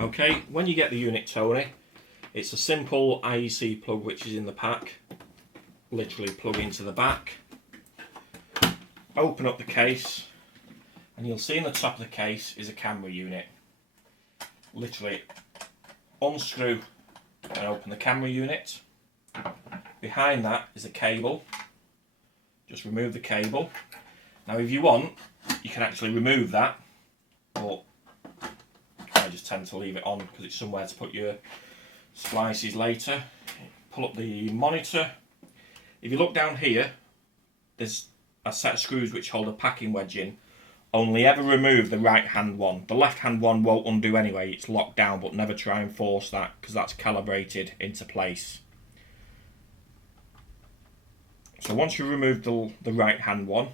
Okay, when you get the unit, Tony, it's a simple IEC plug which is in the pack. Literally plug into the back, open up the case, and you'll see in the top of the case is a camera unit. Literally unscrew and open the camera unit. Behind that is a cable. Just remove the cable. Now if you want, you can actually remove that, but I just tend to leave it on because it's somewhere to put your splices later. Pull up the monitor. If you look down here, there's a set of screws which hold a packing wedge in. Only ever remove the right hand one. The left hand one won't undo anyway, it's locked down, but never try and force that because that's calibrated into place. So once you've removed the right hand one,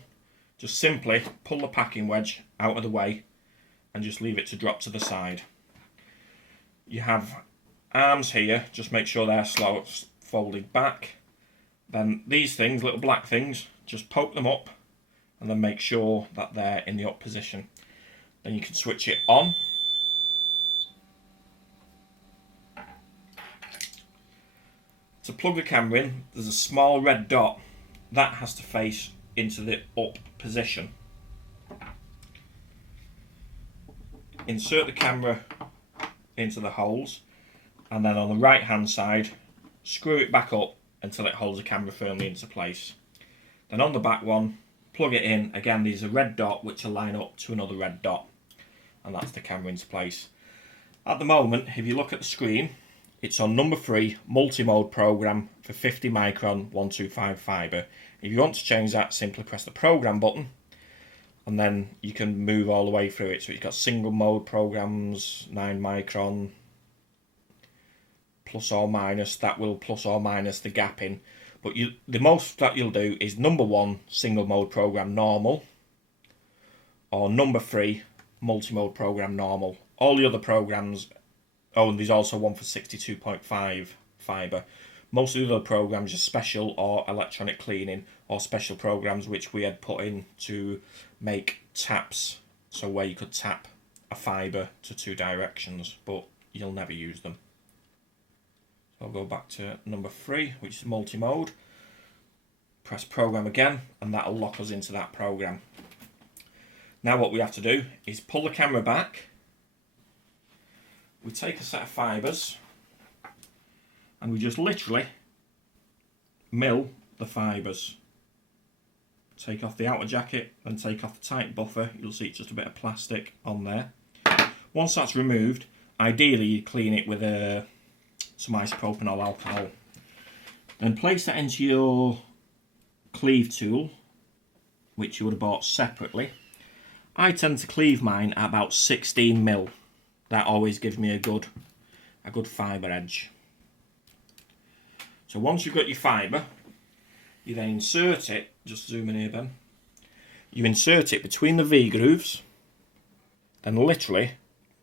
just simply pull the packing wedge out of the way and just leave it to drop to the side. You have arms here, just make sure they're folded back. Then these things, little black things, just poke them up and then make sure that they're in the up position. Then you can switch it on. To plug the camera in, there's a small red dot that has to face into the up position. Insert the camera into the holes, and then on the right hand side screw it back up until it holds the camera firmly into place. Then on the back one, plug it in. Again, there's a red dot which will line up to another red dot, and that's the camera into place. At the moment, if you look at the screen, it's on number 3 multi-mode program for 50 micron 125 fibre. If you want to change that, simply press the program button and then you can move all the way through it. So it's got single mode programs, 9 micron, plus or minus. That will plus or minus the gap in. But the most that you'll do is number 1 single mode program normal, or number 3 multi-mode program normal. All the other programs, oh, and there's also one for 62.5 fibre. Most of the other programs are special or electronic cleaning, or special programs which we had put in to make taps, so where you could tap a fibre to 2 directions, but you'll never use them. So I'll go back to number 3, which is multi-mode. Press program again, and that'll lock us into that program. Now what we have to do is pull the camera back. We take a set of fibres and we just literally mill the fibres. Take off the outer jacket and take off the tight buffer. You'll see it's just a bit of plastic on there. Once that's removed, ideally you clean it with some isopropanol alcohol. Then place that into your cleave tool, which you would have bought separately. I tend to cleave mine at about 16 mil. That always gives me a good fibre edge. So once you've got your fibre, you then insert it, just zoom in here Ben, you insert it between the V-grooves, then literally,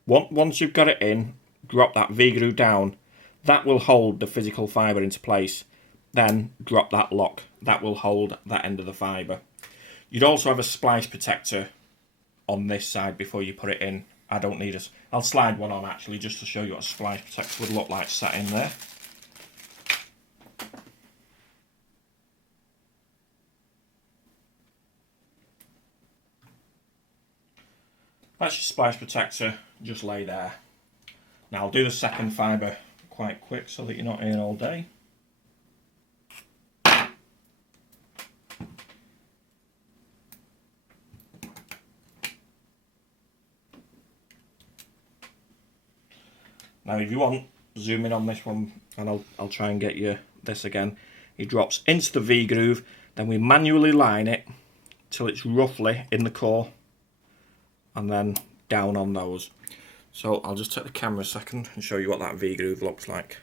once you've got it in, drop that V-groove down, that will hold the physical fibre into place, then drop that lock, that will hold that end of the fibre. You'd also have a splice protector on this side before you put it in. I don't need it. I'll slide one on actually just to show you what a splice protector would look like sat in there. That's your splice protector, just lay there. Now I'll do the second fibre quite quick so that you're not here all day. Now if you want, zoom in on this one and I'll try and get you this again. It drops into the V-groove, then we manually line it till it's roughly in the core and then down on those. So I'll just take the camera a second and show you what that V-groove looks like.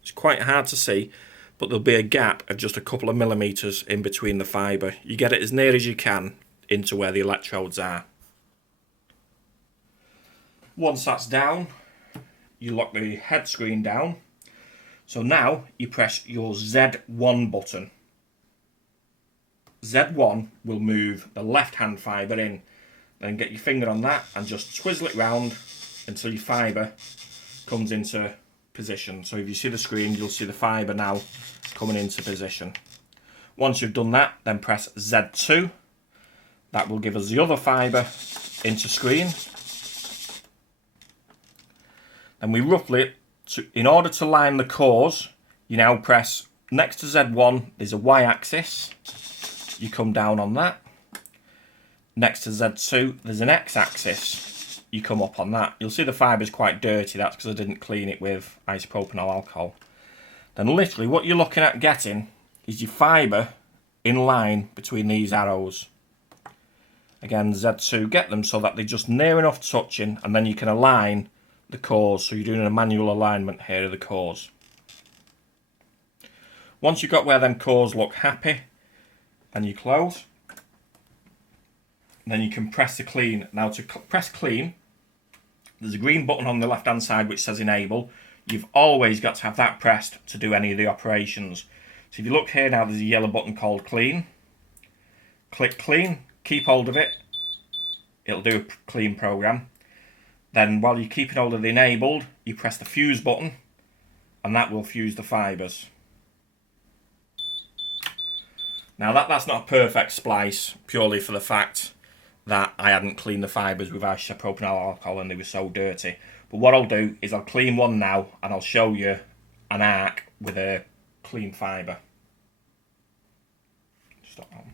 It's quite hard to see, but there'll be a gap of just a couple of millimetres in between the fibre. You get it as near as you can into where the electrodes are. Once that's down, you lock the head screen down. So now you press your Z1 button. Z1 will move the left hand fibre in. Then get your finger on that and just swizzle it round until your fibre comes into position. So if you see the screen, you'll see the fibre now coming into position. Once you've done that, then press Z2. That will give us the other fibre into screen. Then we roughly, in order to line the cores, you now press next to Z1, there's a Y-axis. You come down on that. Next to Z2, there's an X-axis. You come up on that. You'll see the fibre's quite dirty. That's because I didn't clean it with isopropanol alcohol. Then literally what you're looking at getting is your fibre in line between these arrows. Again, Z2, get them so that they're just near enough touching, and then you can align the cores. So you're doing a manual alignment here of the cores. Once you've got where them cores look happy, then you close. And then you can press the clean. Now to press clean, there's a green button on the left hand side which says enable. You've always got to have that pressed to do any of the operations. So if you look here now, there's a yellow button called clean. Click clean, keep hold of it. It'll do a clean program. Then while you're keeping hold of the enabled, you press the fuse button and that will fuse the fibres. Now that's not a perfect splice, purely for the fact that I hadn't cleaned the fibres with isopropanol alcohol and they were so dirty. But what I'll do is I'll clean one now and I'll show you an arc with a clean fibre. Stop that one.